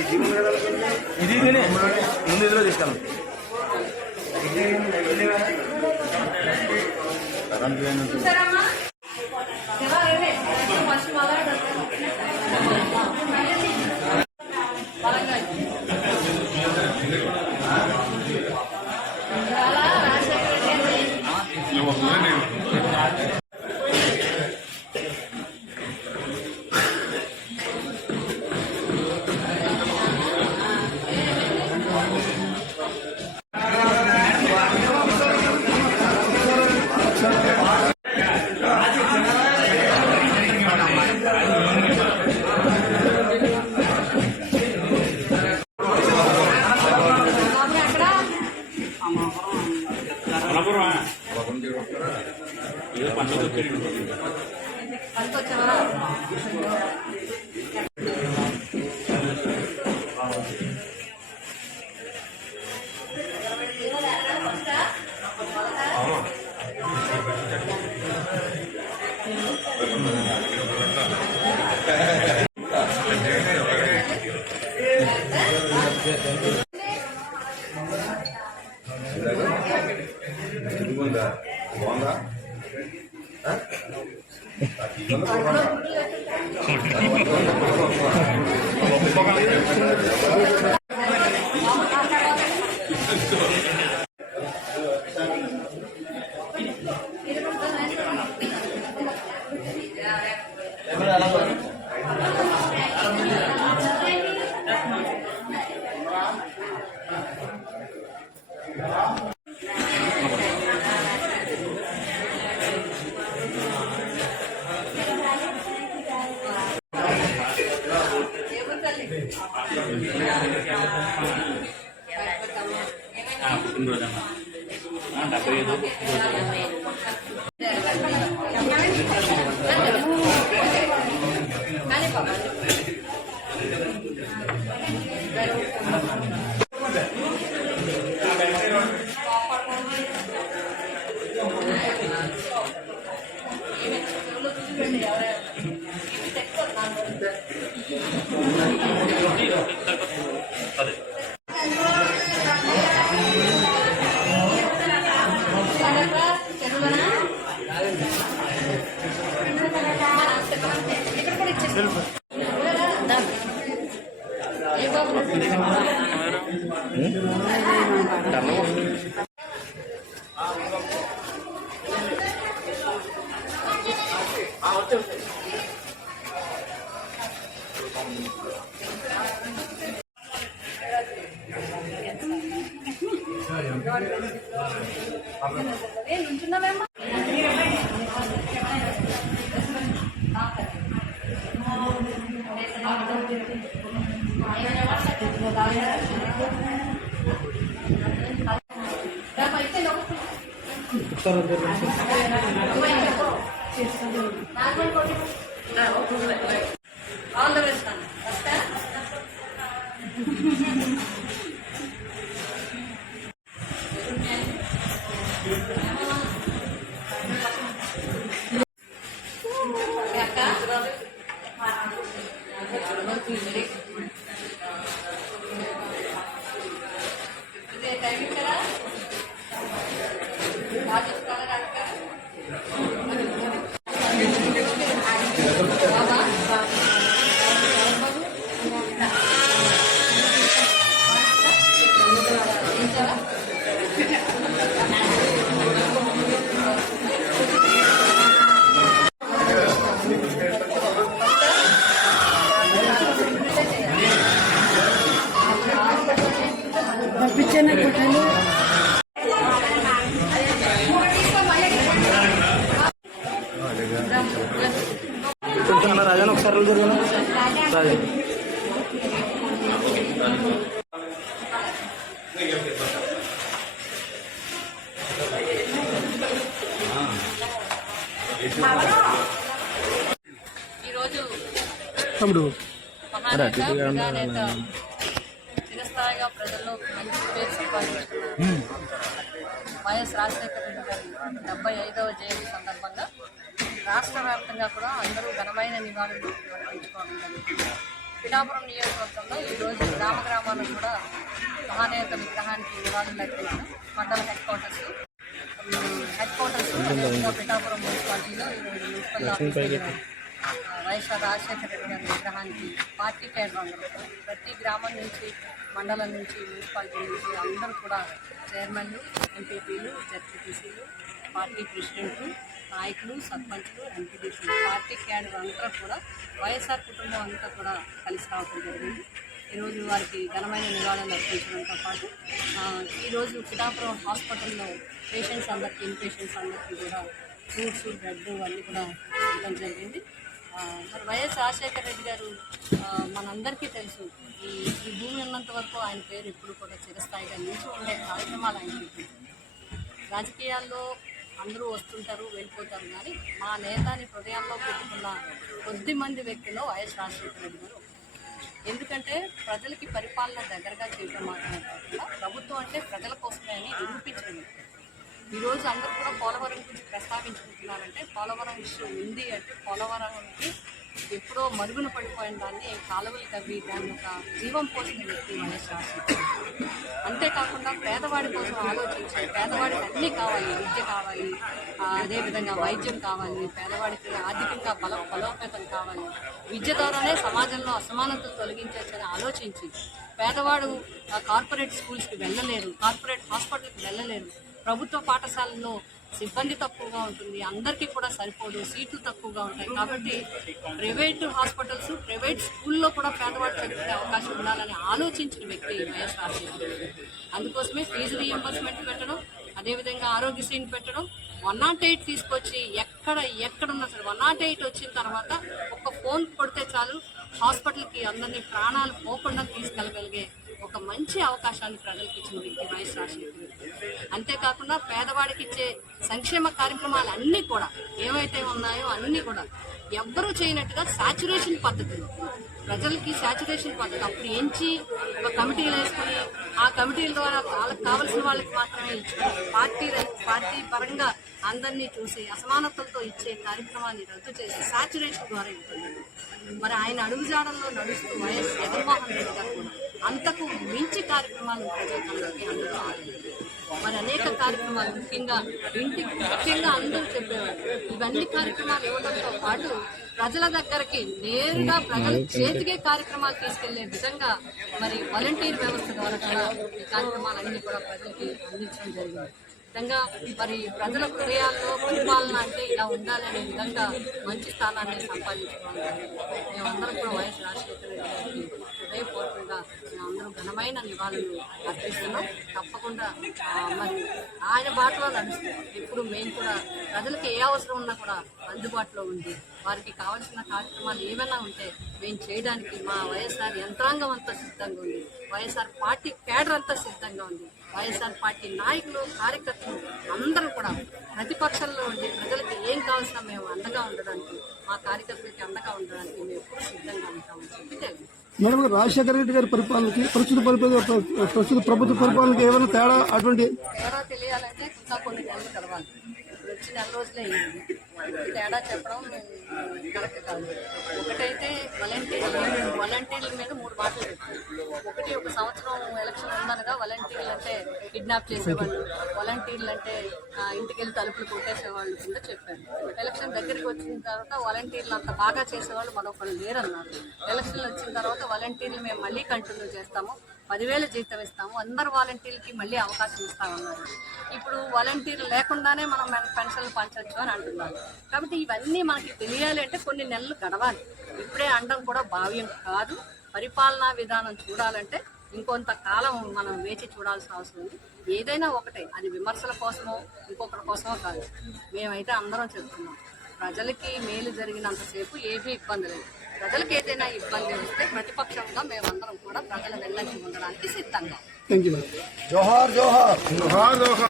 ఇది ముందు ఇదిలో తీసుకెళ్ళాం. రాజాను ఒకసారి రాజా ఈరోజు చిరస్థాయిగా ప్రజల్లో మంచి పేరు సంపాదించుకున్నారు. వైఎస్ రాజశేఖర రెడ్డి గారి 75వ జయంతి సందర్భంగా రాష్ట్ర వ్యాప్తంగా కూడా అందరూ ఘనమైన నివాళులు అర్పించుకోవడం జరిగింది. పిఠాపురం నియోజకవర్గంలో ఈరోజు గ్రామ గ్రామాల్లో కూడా మహానేత విగ్రహానికి నివాళులు అర్పించడం మండల హెడ్ క్వార్టర్స్ పిఠాపురం మున్సిపాలిటీలో ఈరోజు మున్సిపల్ ఆఫీస్ వైఎస్ఆర్ రాజశేఖర రెడ్డి గారి విగ్రహానికి పార్టీ కేంద్రం ప్రతి గ్రామం నుంచి మండలం నుంచి మున్సిపాలిటీ నుంచి అందరూ కూడా చైర్మన్లు ఎంపీపీలు జడ్పీటీసీలు పార్టీ ప్రెసిడెంట్లు నాయకులు సర్పంచ్లు ఎంపీటీసీలు పార్టీ క్యాడర్ అంతా కూడా వైఎస్ఆర్ కుటుంబం అంతా కూడా కలిసి రావడం జరిగింది. ఈరోజు వారికి ఘనమైన నివాళులు అర్పించడంతో పాటు ఈరోజు పిఠాపురం హాస్పిటల్లో పేషెంట్స్ అందరికీ ఇన్పేషెంట్స్ అందరికీ కూడా ఫ్రూట్స్ బ్రెడ్ అన్నీ కూడా ఇవ్వడం జరిగింది. మరి వైఎస్ రాజశేఖర రెడ్డి గారు మనందరికీ తెలుసు, ఈ భూమి ఉన్నంత వరకు ఆయన పేరు ఎప్పుడు కూడా చిరస్థాయిగా నిలిచి ఉండే కార్యక్రమాలు ఆయన చేశారు. రాజకీయాల్లో అందరూ వస్తుంటారు వెళ్ళిపోతారు, కానీ మా నేతాని హృదయాల్లో పెట్టుకున్న కొద్ది మంది వ్యక్తుల్లో వైఎస్ రాజశేఖర రెడ్డి గారు. ఎందుకంటే ప్రజలకి పరిపాలన దగ్గరగా చేయడం మాత్రమే కాకుండా ప్రభుత్వం అంటే ప్రజల కోసమే అని నిరూపించడం. ఈరోజు అందరూ కూడా పోలవరం గురించి ప్రస్తావించుకుంటున్నారంటే పోలవరం ఇష్యూ ఉంది అంటే పోలవరంకి ఎప్పుడో మరుగున పడిపోయిన దాన్ని కాలువలు తవ్వి దాన్ని ఒక జీవం పోసిన వ్యక్తి వైఎస్ రాజశేఖర. అంతేకాకుండా పేదవాడి కోసం ఆలోచించి పేదవాడికి అన్నీ కావాలి, విద్య కావాలి, అదేవిధంగా వైద్యం కావాలి, పేదవాడికి ఆర్థికంగా బలోపేతం కావాలి, విద్య ద్వారానే సమాజంలో అసమానతలు తొలగించవచ్చని ఆలోచించి పేదవాడు కార్పొరేట్ స్కూల్స్కి వెళ్ళలేరు, కార్పొరేట్ హాస్పిటల్కి వెళ్ళలేరు, ప్రభుత్వ పాఠశాలలో సిబ్బంది తక్కువగా ఉంటుంది, అందరికీ కూడా సరిపోదు, సీట్లు తక్కువగా ఉంటాయి. కాబట్టి ప్రైవేటు హాస్పిటల్స్ ప్రైవేట్ స్కూల్లో కూడా పేదవాడు చదివే అవకాశం ఉండాలని ఆలోచించిన వ్యక్తి వైఎస్ రాజశేఖర. అందుకోసమే ఫీజు రీఎంబర్స్మెంట్ పెట్టడం, అదేవిధంగా ఆరోగ్యశ్రీని పెట్టడం, 108 తీసుకొచ్చి ఎక్కడున్నా సరే 108 వచ్చిన తర్వాత ఒక ఫోన్ కొడితే చాలు హాస్పిటల్కి అందరినీ ప్రాణాలు పోకుండా తీసుకెళ్ళగలిగే ఒక మంచి అవకాశాన్ని ప్రజలకు ఇచ్చిన వ్యక్తి వైఎస్ రాజశేఖర. అంతేకాకుండా పేదవాడికి ఇచ్చే సంక్షేమ కార్యక్రమాలు అన్నీ కూడా ఏవైతే ఉన్నాయో అన్నీ కూడా ఎవ్వరూ చేయనట్టుగా శాచ్యురేషన్ పద్ధతిలో ప్రజలకి శాచ్యురేషన్ పద్ధతి అప్పుడు ఎంచి ఒక కమిటీలు వేసుకుని ఆ కమిటీల ద్వారా వాళ్ళకి కావలసిన వాళ్ళకి మాత్రమే ఇచ్చుకుని పార్టీ పరంగా అందరినీ చూసి అసమానతలతో ఇచ్చే కార్యక్రమాన్ని రద్దు చేసి శాచ్యురేషన్ ద్వారా ఇస్తుంది. మరి ఆయన అడుగుజాడల్లో నడుస్తూ వైఎస్ జగన్మోహన్ రెడ్డి గారు కూడా అంతకు మించి కార్యక్రమాలు ప్రజలందరికీ అందుతారు. మరి అనేక కార్యక్రమాలు ముఖ్యంగా అందరూ చెప్పేవారు. ఇవన్నీ కార్యక్రమాలు ఇవ్వడంతో పాటు ప్రజల దగ్గరికి నేరుగా ప్రజల చేతికే కార్యక్రమాలు తీసుకెళ్లే విధంగా మరి వాలంటీర్ వ్యవస్థ ద్వారా కూడా ఈ కార్యక్రమాలన్నీ కూడా ప్రజలకి అందించడం జరిగింది. విధంగా మరి ప్రజల హృదయాల్లో పరిపాలన అంటే ఇలా ఉండాలనే విధంగా మంచి స్థానాన్ని సంపాదించుకోవాలి. మేమందరం కూడా వైఎస్ రాజశేఖర రెడ్డి గారికి హృదయపూర్వకంగా మేమందరం ఘనమైన నివాళులు అర్పిస్తున్నాం. తప్పకుండా మరి ఆయన బాటలో నడుస్తాం. ఇప్పుడు మేము కూడా ప్రజలకు ఏ అవసరం ఉన్నా కూడా అందుబాటులో ఉంది. వారికి కావాల్సిన కార్యక్రమాలు ఏమైనా ఉంటే మేము చేయడానికి మా వైఎస్ఆర్ యంత్రాంగం అంతా సిద్ధంగా ఉంది, వైఎస్ఆర్ పార్టీ కేడర్ అంతా సిద్ధంగా ఉంది, వైఎస్ఆర్ పార్టీ నాయకులు కార్యకర్తలు అందరూ కూడా ప్రతిపక్షంలో ఉండి ప్రజలకు ఏం కావాల్సిన మేము అండగా ఉండడానికి, మా కార్యకర్తలకి అండగా ఉండడానికి మేము ఎప్పుడు సిద్ధంగా ఉంటామని చెప్పి తెలియదు. మేడం, రాజశేఖర రెడ్డి గారి పరిపాలనకి ప్రస్తుత ప్రభుత్వ పరిపాలనకి ఏమైనా తేడా తెలియాలంటే ఇంకా కొన్ని నెలలు కలవాలి. వచ్చి నెల రోజులే అయింది. తేడా చెప్పడం కరెక్ట్ కాదు. ఒకటైతే వాలంటీర్ల మీద 3 మాటలు చెప్పారు. ఒకటి, ఒక సంవత్సరం ఎలక్షన్ ఉందనగా వాలంటీర్లు అంటే కిడ్నాప్ చేసేవాళ్ళు, వాలంటీర్లు అంటే ఇంటికి వెళ్ళి తలుపులు కొట్టేసేవాళ్ళు కింద చెప్పారు. ఎలక్షన్ దగ్గరికి వచ్చిన తర్వాత వాలంటీర్లు అంత బాగా చేసేవాళ్ళు మరొకరు లేరన్నారు. ఎలక్షన్లు వచ్చిన తర్వాత వాలంటీర్లు మేము మళ్ళీ కంటిన్యూ చేస్తాము, 10,000 జీతం ఇస్తాము, అందరు వాలంటీర్లకి మళ్ళీ అవకాశం ఇస్తామన్నారు. ఇప్పుడు వాలంటీర్లు లేకుండానే మనం పెన్షన్లు పంచవచ్చు అని అంటున్నారు. కాబట్టి ఇవన్నీ మనకి తెలియాలి అంటే కొన్ని నెలలు గడవాలి. ఇప్పుడే అనడం కూడా భావ్యం కాదు. పరిపాలనా విధానం చూడాలంటే ఇంకొంత కాలం మనం వేచి చూడాల్సిన అవసరం ఉంది. ఏదైనా ఒకటే, అది విమర్శల కోసమో ఇంకొకరి కోసమో కాదు. మేమైతే అందరం చెప్తున్నాం, ప్రజలకి మేలు జరిగినంతసేపు ఏమీ ఇబ్బంది లేదు. ప్రజలకు ఏదైనా ఇబ్బంది వస్తే ప్రతిపక్షంగా మేమందరం కూడా ప్రజల వెన్నంటి ఉండడానికి సిద్ధంగా. జోహార్ జోహార్ జోహార్ జోహార్.